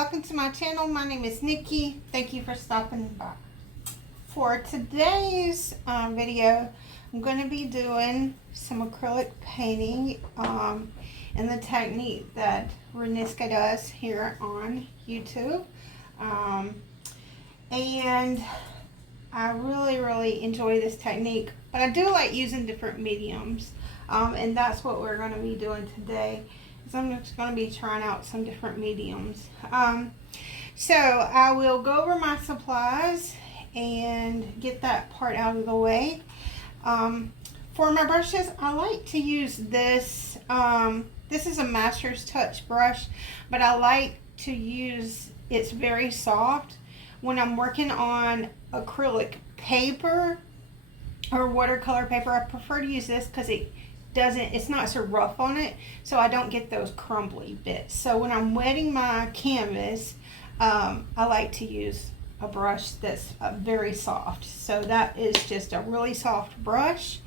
welcome to my channel. My name is Nikki. Thank you for stopping by. For today's video, I'm going to be doing some acrylic painting in the technique that Rinske does here on YouTube. And I really enjoy this technique, but I do like using different mediums, and that's what we're going to be doing today. So I'm just going to be trying out some different mediums. So I will go over my supplies and get that part out of the way. For my brushes, I like to use this. This is a Master's Touch brush, but I like to use, it's very soft. When I'm working on acrylic paper or watercolor paper, I prefer to use this because it's not so rough on it, so I don't get those crumbly bits. So when I'm wetting my canvas, I like to use a brush that's very soft. So that is just a really soft brush.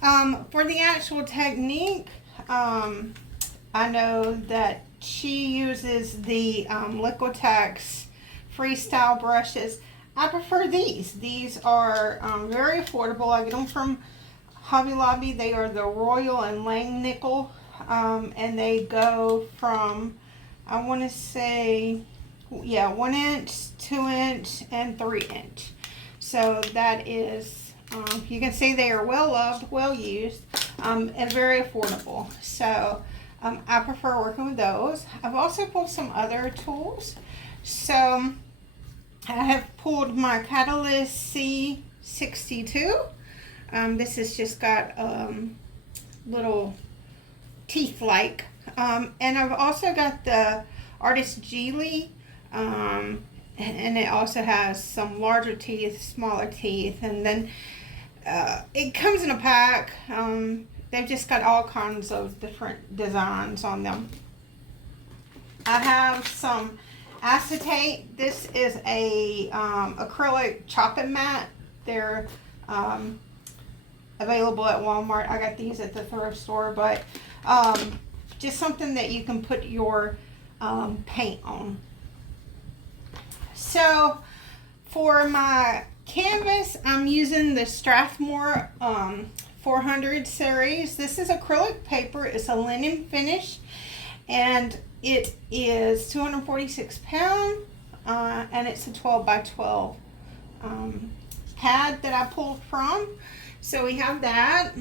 For the actual technique, I know that she uses the Liquitex freestyle brushes. I prefer these. These are very affordable. I get them from Hobby Lobby. They are the Royal and Lang Nickel, and they go from, I want to say, yeah, 1 inch, 2 inch, and 3 inch. So that is, you can see they are well loved, well used, and very affordable. So I prefer working with those. I've also pulled some other tools. So I have pulled my Catalyst C62. This has just got little teeth-like. And I've also got the Artist Loft, and it also has some larger teeth, smaller teeth, and then it comes in a pack. They've just got all kinds of different designs on them. I have some acetate. This is a acrylic chopping mat. They're available at Walmart. I got these at the thrift store, but just something that you can put your paint on. So for my canvas, I'm using the Strathmore 400 series. This is acrylic paper. It's a linen finish, and it is 246 pounds, and it's a 12 by 12 pad that I pulled from. So we have that,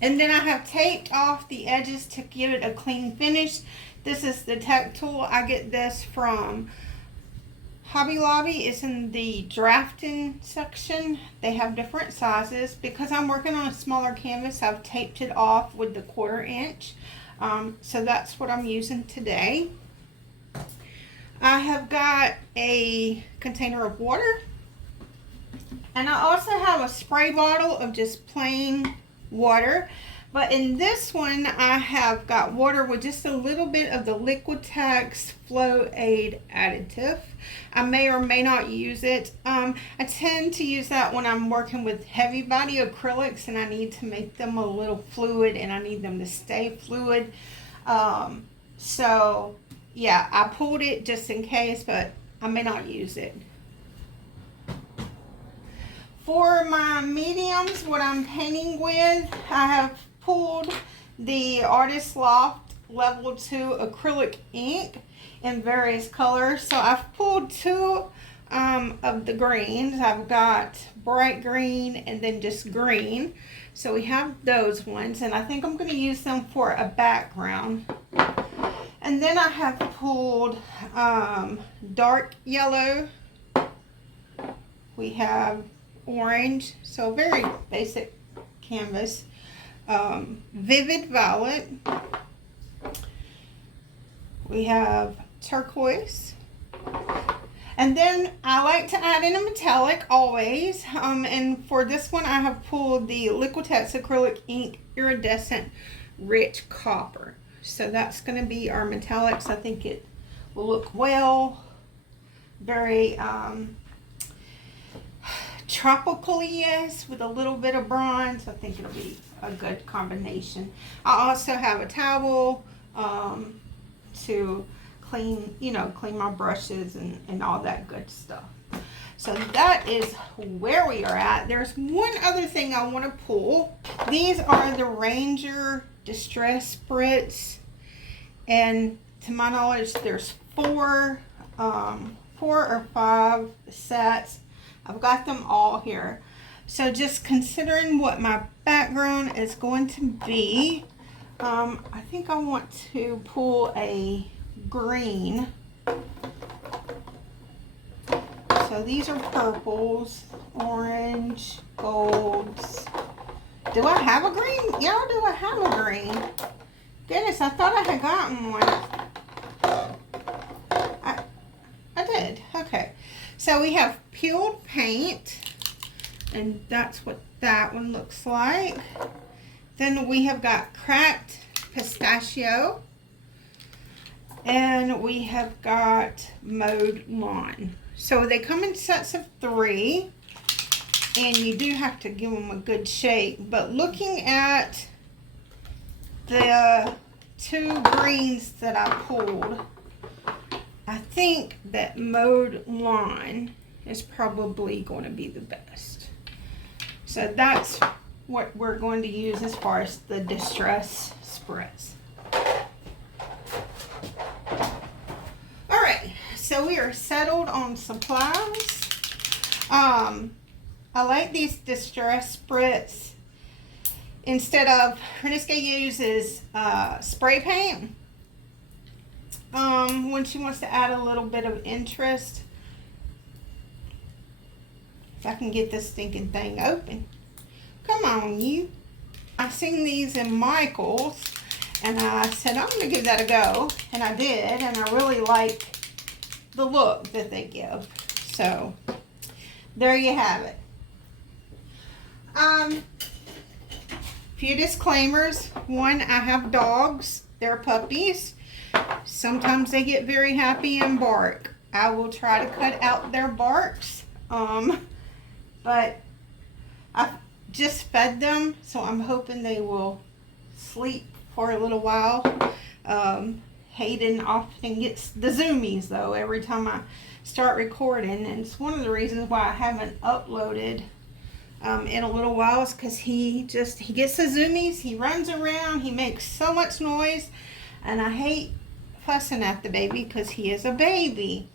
and then I have taped off the edges to give it a clean finish. This is the Tech Tool. I get this from Hobby Lobby. It's in the drafting section. They have different sizes. Because I'm working on a smaller canvas, I've taped it off with the 1/4 inch. So that's what I'm using today. I have got a container of water. And I also have a spray bottle of just plain water. But in this one, I have got water with just a little bit of the Liquitex Flow Aid additive. I may or may not use it. I tend to use that when I'm working with heavy body acrylics and I need to make them a little fluid and I need them to stay fluid. So yeah, I pulled it just in case, but I may not use it. For my mediums, what I'm painting with, I have pulled the Artist Loft Level 2 acrylic ink in various colors. So I've pulled 2 of the greens. I've got bright green and then just green. So we have those ones, and I think I'm going to use them for a background. And then I have pulled dark yellow. We have orange, so very basic canvas. Vivid violet. We have turquoise. And then I like to add in a metallic always. And for this one, I have pulled the Liquitex Acrylic Ink Iridescent Rich Copper. So that's going to be our metallics. I think it will look well. Very tropical-y with a little bit of bronze. I think it'll be a good combination. I also have a towel to clean, you know, clean my brushes and all that good stuff. So that is where we are at. There's one other thing I want to pull. These are the Ranger Distress Spritz. And to my knowledge, there's four or five sets. I've got them all here. So just considering what my background is going to be, I think I want to pull a green. So these are purples, orange, golds. Do I have a green? Yeah, do I have a green? Goodness, I thought I had gotten one. I did. Okay. So we have peeled paint, and that's what that one looks like. Then we have got cracked pistachio, and we have got mowed lawn. So they come in sets of 3, and you do have to give them a good shake. But looking at the 2 greens that I pulled, I think that mowed lawn is probably going to be the best. So that's what we're going to use as far as the Distress Spritz. Alright, so we are settled on supplies. I like these Distress Spritz. Instead of, Rinske uses spray paint when she wants to add a little bit of interest. If I can get this stinking thing open. Come on, you. I seen these in Michael's, and I said, I'm going to give that a go. And I did, and I really like the look that they give. So, there you have it. Few disclaimers. One, I have dogs. They're puppies. Sometimes they get very happy and bark. I will try to cut out their barks. But I've just fed them, so I'm hoping they will sleep for a little while. Hayden often gets the zoomies though every time I start recording, and it's one of the reasons why I haven't uploaded in a little while, is because he gets the zoomies. He runs around, he makes so much noise, and I hate fussing at the baby because he is a baby.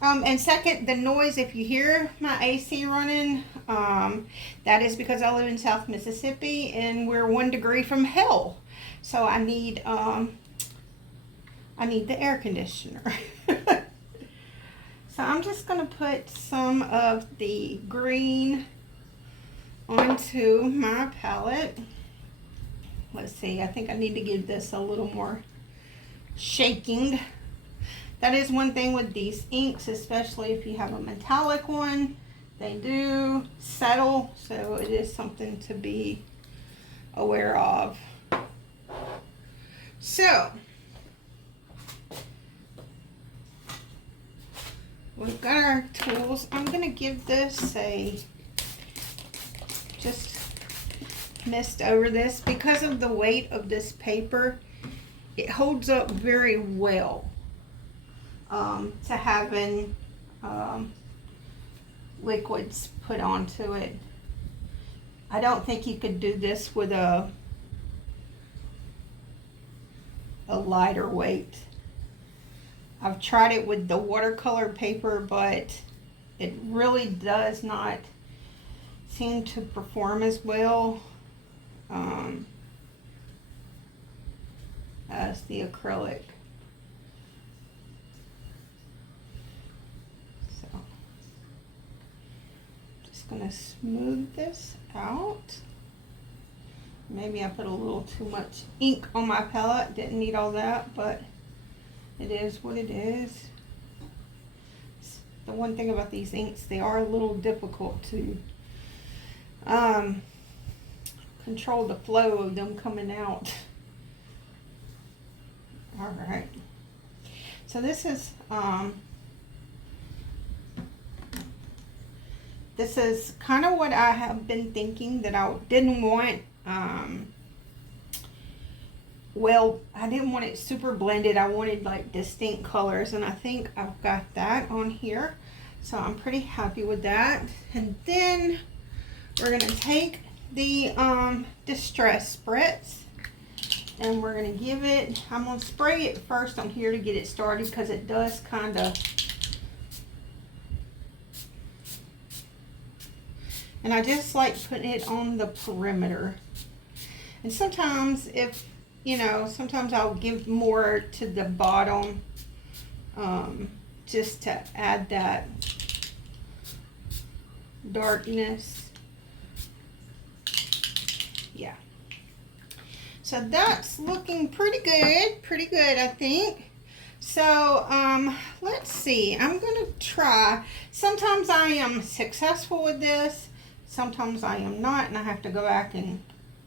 And second, the noise, if you hear my AC running, that is because I live in South Mississippi and we're 1 degree from hell. So I need the air conditioner. So I'm just going to put some of the green onto my palette. Let's see, I think I need to give this a little more shaking. That is one thing with these inks, especially if you have a metallic one, they do settle, so it is something to be aware of. So, we've got our tools. I'm going to give this just mist over this. Because of the weight of this paper, it holds up very well to having liquids put onto it. I don't think you could do this with a lighter weight. I've tried it with the watercolor paper, but it really does not seem to perform as well as the acrylic. So, just gonna smooth this out. Maybe I put a little too much ink on my palette. Didn't need all that, but it is what it is. The one thing about these inks, they are a little difficult to control the flow of them coming out. All right. So this is kind of what I have been thinking that I didn't want well, I didn't want it super blended. I wanted like distinct colors, and I think I've got that on here. So I'm pretty happy with that. And then we're gonna take the Distress Spritz, and we're gonna give it, I'm gonna spray it first on here to get it started, because it does kind of, and I just like putting it on the perimeter. And sometimes if, you know, sometimes I'll give more to the bottom, just to add that darkness. Yeah. So that's looking pretty good, I think. So, let's see. I'm going to try. Sometimes I am successful with this. Sometimes I am not, and I have to go back and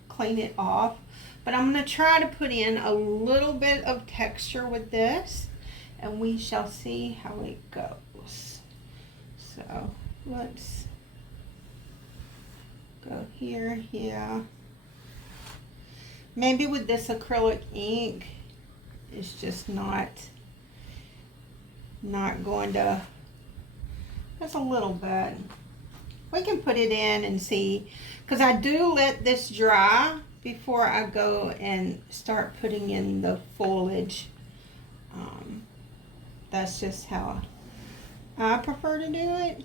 clean it off. But I'm going to try to put in a little bit of texture with this, and we shall see how it goes. So let's go here. Yeah. Maybe with this acrylic ink, it's just not going to, that's a little bit. We can put it in and see, because I do let this dry before I go and start putting in the foliage. That's just how I prefer to do it.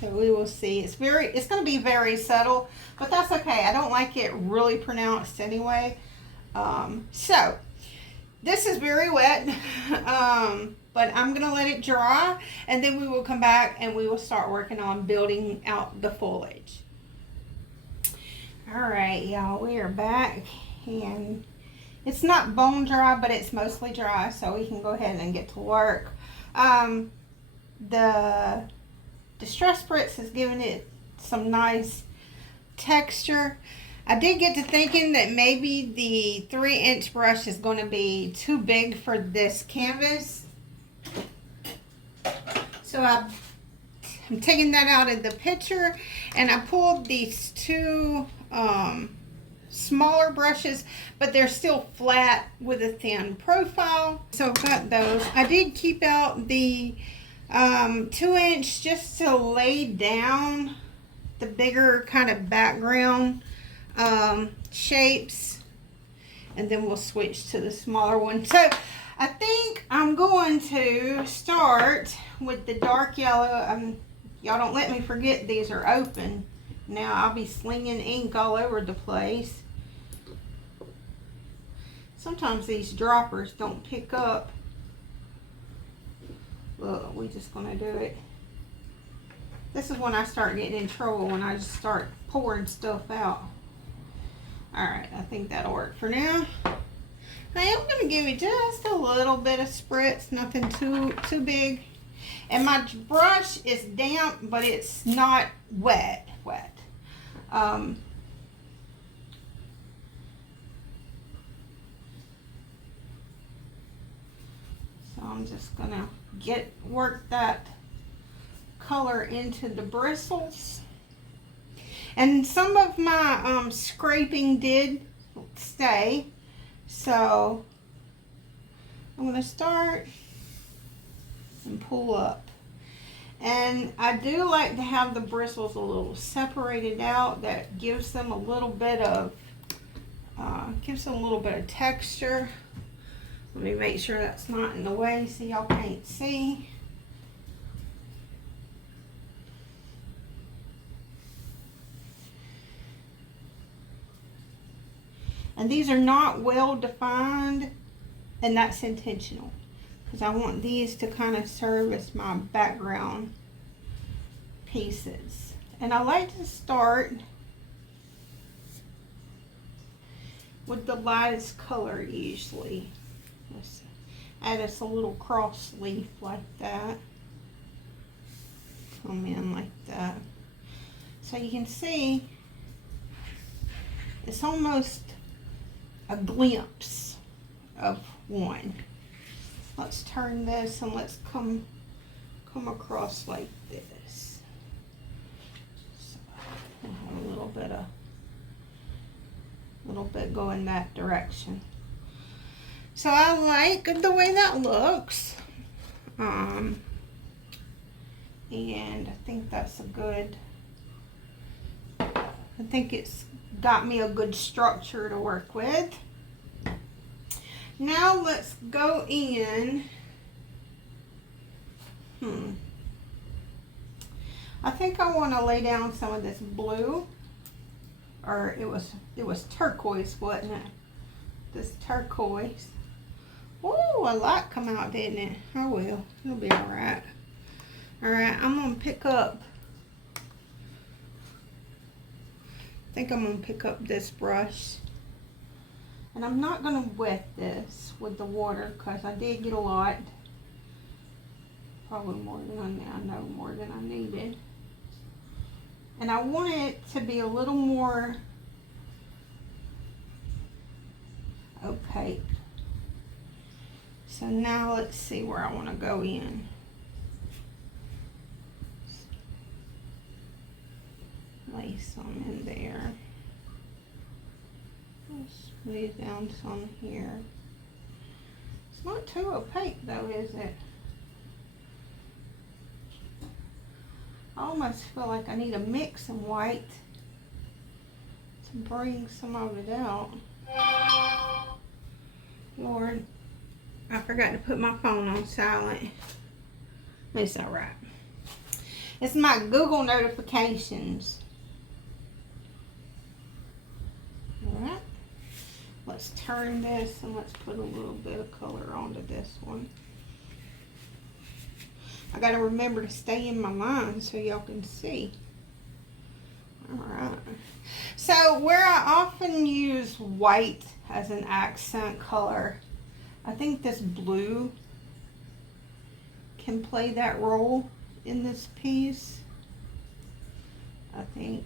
So we will see. It's going to be very subtle, but that's okay. I don't like it really pronounced anyway. So this is very wet, but I'm going to let it dry, and then we will come back and we will start working on building out the foliage. All right, y'all, we are back, and it's not bone dry, but it's mostly dry, so we can go ahead and get to work. The Distress Spritz has given it some nice texture. I did get to thinking that maybe the 3-inch brush is going to be too big for this canvas. So I'm taking that out of the picture, and I pulled these two smaller brushes, but they're still flat with a thin profile. So I've got those. I did keep out the 2-inch just to lay down the bigger kind of background shapes, and then we'll switch to the smaller one. So I think I'm going to start with the dark yellow. Y'all don't let me forget these are open. Now I'll be slinging ink all over the place. Sometimes these droppers don't pick up. Look, we're just gonna do it. This is when I start getting in trouble, when I just start pouring stuff out. Alright, I think that'll work for now. I am gonna give it just a little bit of spritz, nothing too big. And my brush is damp, but it's not wet. So I'm just gonna work that color into the bristles. And some of my scraping did stay, so I'm gonna start and pull up. And I do like to have the bristles a little separated out. That gives them a little bit of texture. Let me make sure that's not in the way so y'all can't see. And these are not well defined, and that's intentional, because I want these to kind of serve as my background pieces. And I like to start with the lightest color usually. Let's add us a little cross leaf like that. Come in like that. So you can see it's almost a glimpse of one. Let's turn this and let's come across like this. So we'll have a little bit go in that direction. So I like the way that looks. And I think that's a good, I think it's got me a good structure to work with. Now let's go in. I think I want to lay down some of this blue, or it was turquoise, wasn't it? This turquoise. Ooh, a lot come out, didn't it? Oh well, it'll be all right. All right, I'm gonna pick up. I think I'm gonna pick up this brush, and I'm not gonna wet this with the water because I did get a lot. Probably more than I know more than I needed. And I want it to be a little more opaque. So now let's see where I want to go in. Lay some in there. Smooth down some here. It's not too opaque though, is it? I almost feel like I need to mix some white to bring some of it out. Lord, I forgot to put my phone on silent. It's all right. It's my Google notifications. All right. Let's turn this and let's put a little bit of color onto this one. I gotta remember to stay in my line so y'all can see. Alright. So where I often use white as an accent color, I think this blue can play that role in this piece. I think.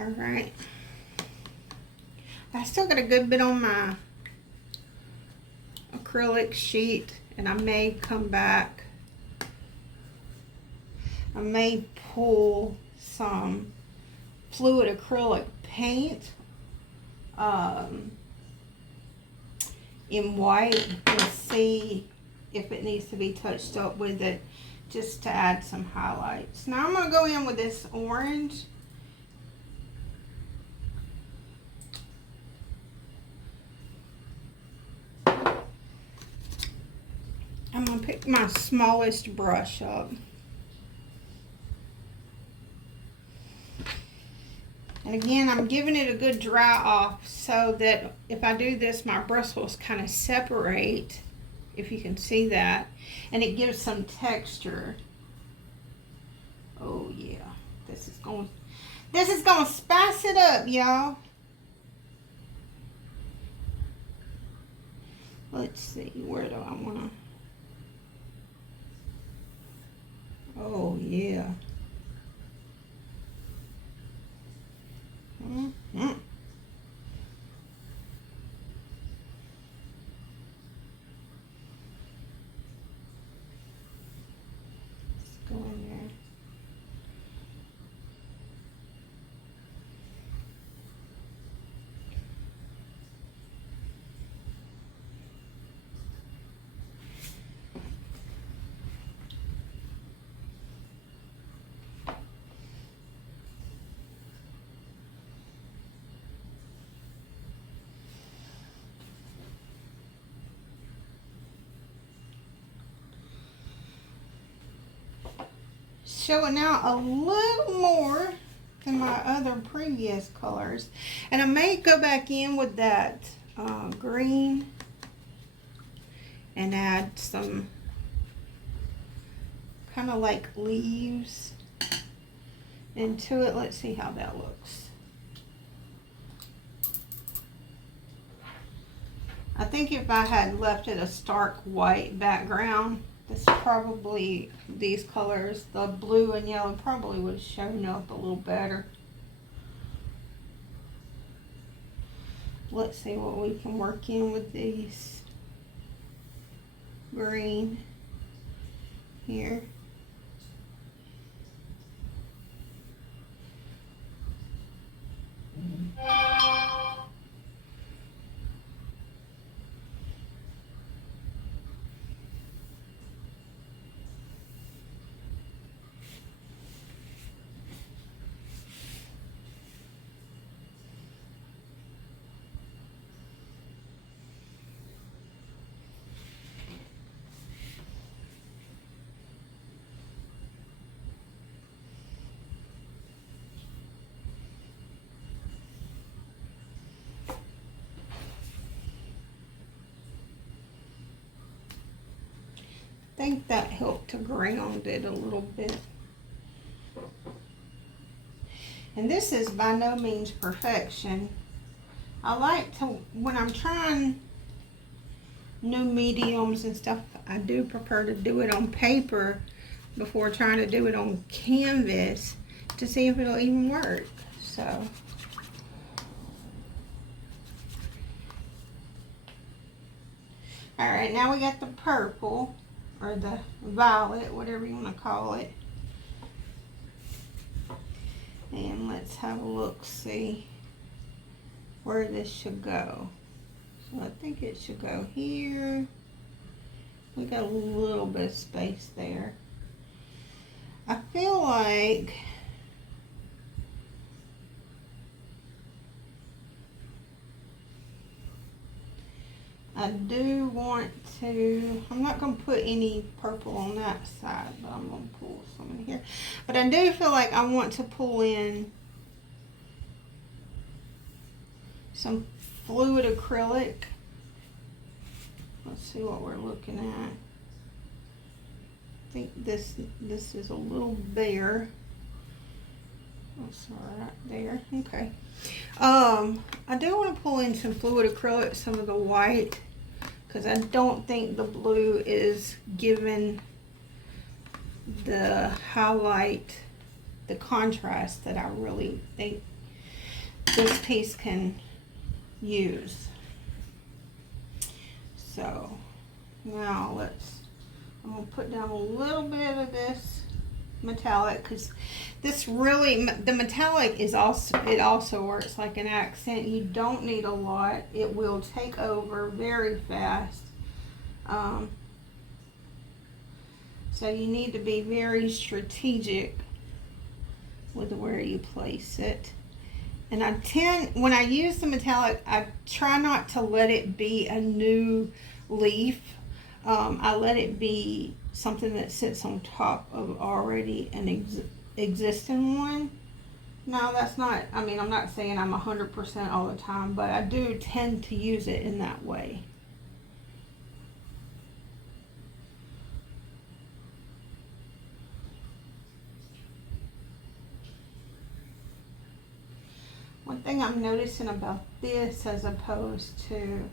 Alright. I still got a good bit on my acrylic sheet, and I may come back. I may pull some fluid acrylic paint in white and see if it needs to be touched up with it, just to add some highlights. Now I'm going to go in with this orange. I'm going to pick my smallest brush up. And again, I'm giving it a good dry off so that if I do this, my bristles kind of separate, if you can see that, and it gives some texture. Oh yeah, this is going to spice it up, y'all. Let's see, where do I want to? Oh yeah. Let's go in there. Showing out a little more than my other previous colors, and I may go back in with that green and add some kind of like leaves into it. Let's see how that looks. I think if I had left it a stark white background, this probably, these colors, the blue and yellow, probably would have shown up a little better. Let's see what we can work in with these. Green here. think that helped to ground it a little bit. And this is by no means perfection. I like to, when I'm trying new mediums and stuff, I do prefer to do it on paper before trying to do it on canvas to see if it'll even work. So all right, now we got the purple or the violet, whatever you want to call it. And let's have a look, see where this should go. So I think it should go here. We got a little bit of space there. I feel like I do want to, I'm not going to put any purple on that side, but I'm going to pull some in here. But I do feel like I want to pull in some fluid acrylic. Let's see what we're looking at. I think this is a little bare. That's all right there. Okay. I do want to pull in some fluid acrylic, some of the white, because I don't think the blue is giving the highlight, the contrast that I really think this piece can use. So now I'm going to put down a little bit of this metallic, because this really, the metallic is also, it also works like an accent. You don't need a lot. It will take over very fast. So you need to be very strategic with where you place it. And I tend, when I use the metallic, I try not to let it be a new leaf. I let it be something that sits on top of already an existing one. No, that's not, I mean, I'm not saying I'm 100% all the time, but I do tend to use it in that way. One thing I'm noticing about this as opposed to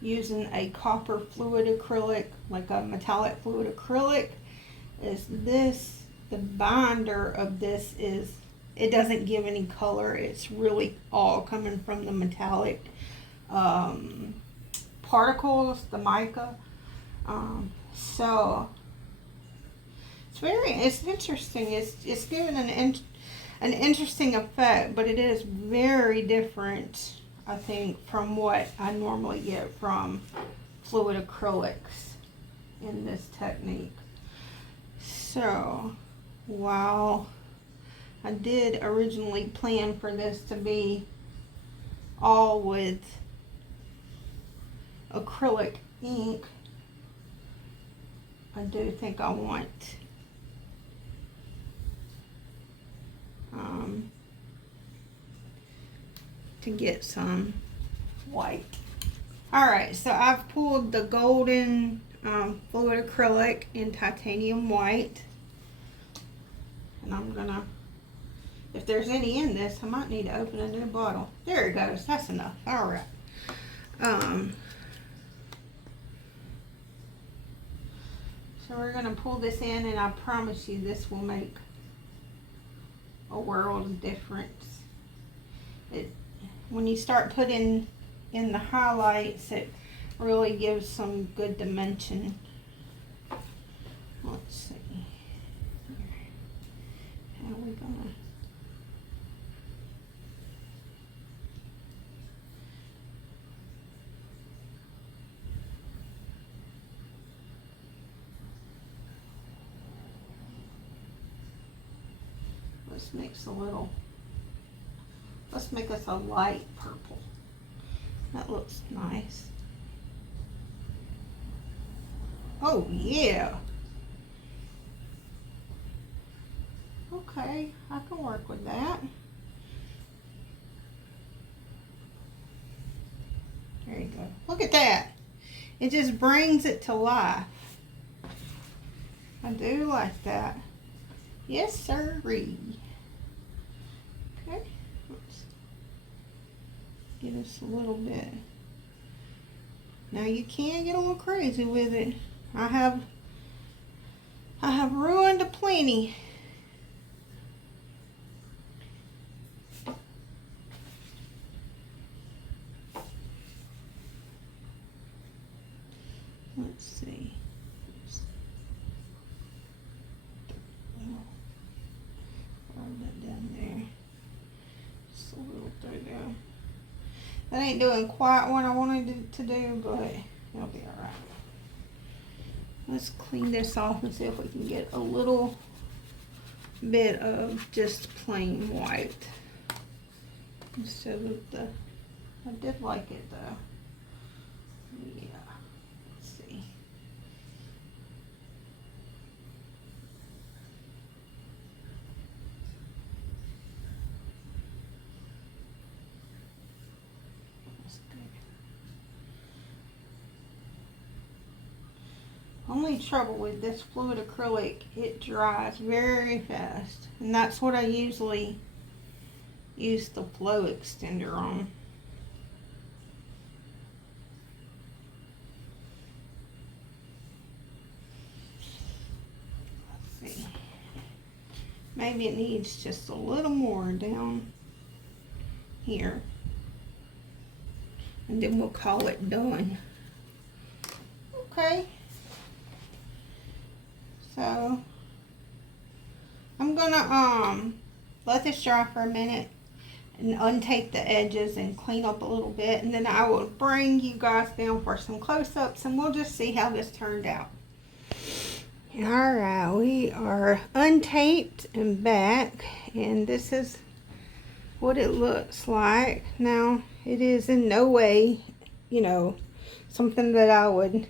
using a copper fluid acrylic, like a metallic fluid acrylic, is this, the binder of this is, it doesn't give any color. It's really all coming from the metallic particles, the mica. So it's interesting. It's giving an interesting effect, but it is very different, I think, from what I normally get from fluid acrylics in this technique. So, while I did originally plan for this to be all with acrylic ink, I do think I want to get some white. Alright, so I've pulled the golden fluid acrylic in titanium white, and I'm gonna, if there's any in this, I might need to open a new bottle. There it goes, that's enough. Alright. So we're gonna pull this in, and I promise you this will make a world of difference. When you start putting in the highlights, it really gives some good dimension. Let's see. How are we gonna? Let's mix a little. Let's make us a light purple. That looks nice. Oh yeah. Okay, I can work with that. There you go. Look at that. It just brings it to life. I do like that. Yes, sirree. Okay, let's get us a little bit. Now you can get a little crazy with it. I have ruined a plenty. Let's see. That down there. Just a little through there. That ain't doing quite what I wanted it to do, but it'll be alright. Let's clean this off and see if we can get a little bit of just plain white instead of the, I did like it though. Yeah, let's see. That's good. Only trouble with this fluid acrylic, it dries very fast, and that's what I usually use the flow extender on. Let's see. Maybe it needs just a little more down here, and then we'll call it done. Okay. So I'm gonna let this dry for a minute and untape the edges and clean up a little bit, and then I will bring you guys down for some close-ups and we'll just see how this turned out. Alright, we are untaped and back, and this is what it looks like. Now, it is in no way, you know, something that I would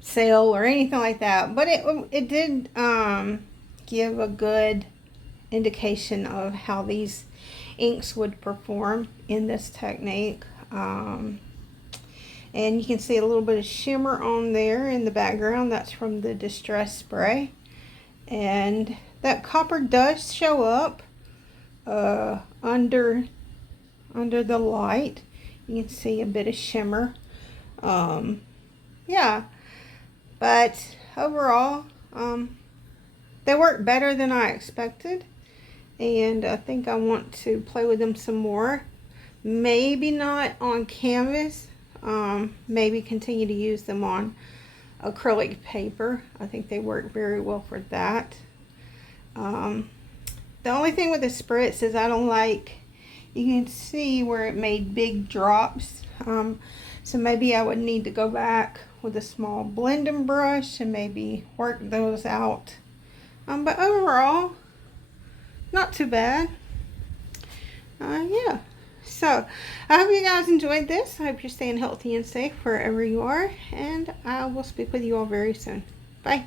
sell or anything like that, but it did give a good indication of how these inks would perform in this technique. And you can see a little bit of shimmer on there in the background. That's from the distress spray, and that copper does show up under the light. You can see a bit of shimmer. Yeah, but overall they work better than I expected, and I think I want to play with them some more. Maybe not on canvas, maybe continue to use them on acrylic paper. I think they work very well for that. The only thing with the spritz is I don't like, you can see where it made big drops, so maybe I would need to go back with a small blending brush and maybe work those out. But overall, not too bad. Yeah. So, I hope you guys enjoyed this. I hope you're staying healthy and safe wherever you are, and I will speak with you all very soon. Bye.